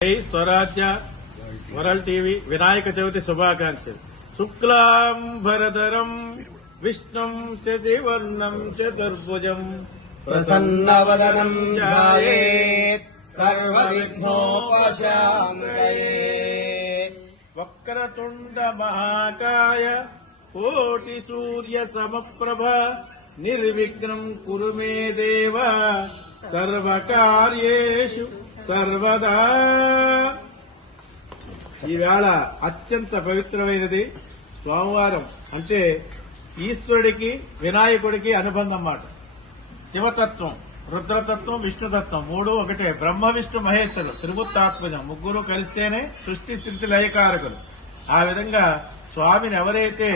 జై స్వరాజ్య world TV Vinayaka Chavithi శుభాకాంక్షలు. శుక్లాంబరధరం విష్ణుం శశివర్ణం చతుర్భుజం ప్రసన్నవదనం ధ్యాయేత్ సర్వవిఘ్నోపశాంతయే. వక్రతుండ మహాకాయ కోటి సూర్య సమప్రభ నిర్విఘ్నం కురు మే దేవ సర్వకార్యేషు సర్వదా. ఈవేళ అత్యంత పవిత్రమైనది సోమవారం. అంటే ఈశ్వరుడికి వినాయకుడికి అనుబంధం మాట. శివతత్వం, రుద్రతత్వం, విష్ణుతత్వం మూడు ఒకటే. బ్రహ్మ విష్ణు మహేశ్వరులు త్రిమూర్తాత్మజం ముగ్గురు కలిస్తేనే సృష్టి స్థితి లయకారకులు. ఆ విధంగా స్వామిని ఎవరైతే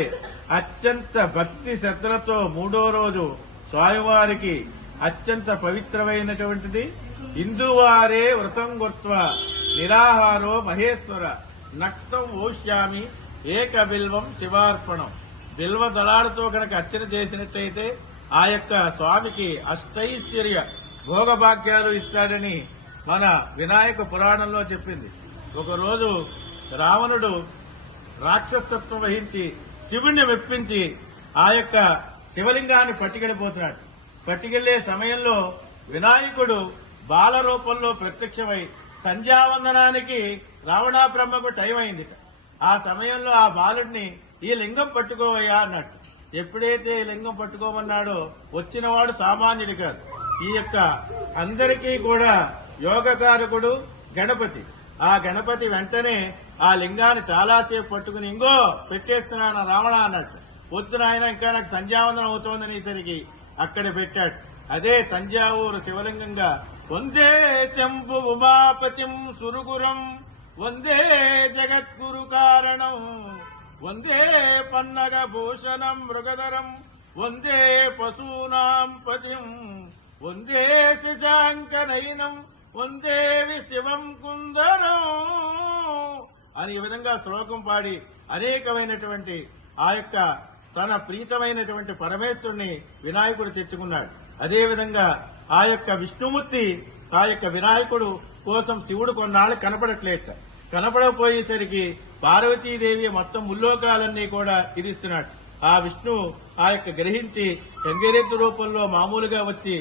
అత్యంత భక్తి శ్రద్ధలతో మూడో రోజు స్వామివారికి అత్యంత పవిత్రమైనటువంటిది హిందువారే వ్రతం గుర్త్వ నిరాహారో మహేశ్వర నక్తం ఓష్యామి ఏక బిల్వం శివార్పణం. బిల్వ దళాలతో కనుక అర్చన చేసినట్లయితే ఆ యొక్క స్వామికి అష్టైశ్వర్య భోగభాగ్యాలు ఇస్తాడని మన వినాయక పురాణంలో చెప్పింది. ఒకరోజు రావణుడు రాక్షసత్వం వహించి శివుణ్ణి మెప్పించి ఆ యొక్క శివలింగాన్ని పట్టుకెళ్లిపోతున్నాడు. పట్టుకెళ్లే సమయంలో వినాయకుడు బాల రూపంలో ప్రత్యక్షమై సంధ్యావందనానికి రావణా బ్రహ్మకు టైం అయింది. ఆ సమయంలో ఆ బాలుడిని ఈ లింగం పట్టుకోవయ్యా అన్నట్టు. ఎప్పుడైతే ఈ లింగం పట్టుకోమన్నాడో వచ్చినవాడు సామాన్యుడి కాదు. ఈ యొక్క అందరికీ కూడా యోగకారకుడు గణపతి. ఆ గణపతి వెంటనే ఆ లింగాన్ని చాలాసేపు పట్టుకుని ఇంగో పెట్టేస్తున్నాను రావణ అన్నట్టు. వద్దు నాయన ఇంకా నాకు సంధ్యావందనం అవుతోందనేసరికి అక్కడ పెట్టాడు. అదే తంజావూరు శివలింగంగా వందే శంభు ఉమాపతిం సురుగురం వందే జగద్గురు కారణం వందే పన్నగ భూషణం మృగధరం వందే పశూనాం పతిం వందే శశాంకనయనం వందే శివం కుందరం అని ఈ విధంగా శ్లోకం పాడి అనేకమైనటువంటి ఆ యొక్క తన ప్రీతమైనటువంటి పరమేశ్వరుని వినాయకుడు తెచ్చుకున్నాడు. అదేవిధంగా ఆ యొక్క విష్ణుమూర్తి ఆ యొక్క వినాయకుడు కోసం శివుడు కొన్నాళ్ళు కనపడట్లేట. కనపడపోయేసరికి పార్వతీదేవి మొత్తం ముల్లోకాలన్నీ కూడా ఇదిస్తున్నాడు. ఆ విష్ణు ఆ యొక్క గ్రహించి గంగిరెద్దు రూపంలో మామూలుగా వచ్చి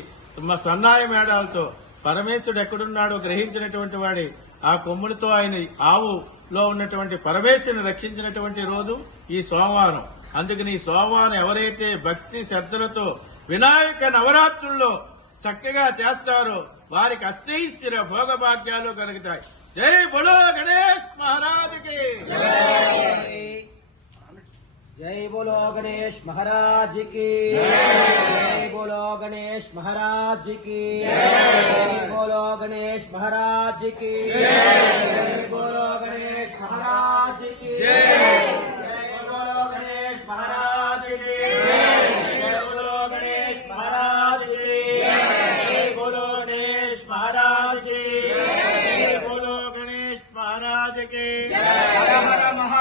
సన్నాయి మేడాలతో పరమేశ్వరుడు ఎక్కడున్నాడో గ్రహించినటువంటి వాడి ఆ కొమ్ములతో ఆయన ఆవులో ఉన్నటువంటి పరమేశ్వరుని రక్షించినటువంటి రోజు ఈ సోమవారం. అందుకని ఈ సోమవారం ఎవరైతే భక్తి శ్రద్ధలతో వినాయక నవరాత్రుల్లో చక్కగా చేస్తారో వారికి అష్టైశ్వర్య భోగభాగ్యాలు కలుగుతాయి. జై బోలో గణేష్ మహారాజ్కి జై బోలో గణేష్ మహారాజ్కి జై బోలో గణేష్ మహారాజ్కి జై బోలో గణేష్ మహారాజ్కి జై బోలో గణేష్ మహారాజ్కి జై బోలో గణేష్ మహారాజ్కి జై బోలో గణేష్ మహారాజ్కి జై బోలో గణేష్ మహారాజ్కి జై బోలో గణేష్ మహారాజ్కి జై హర హర మహా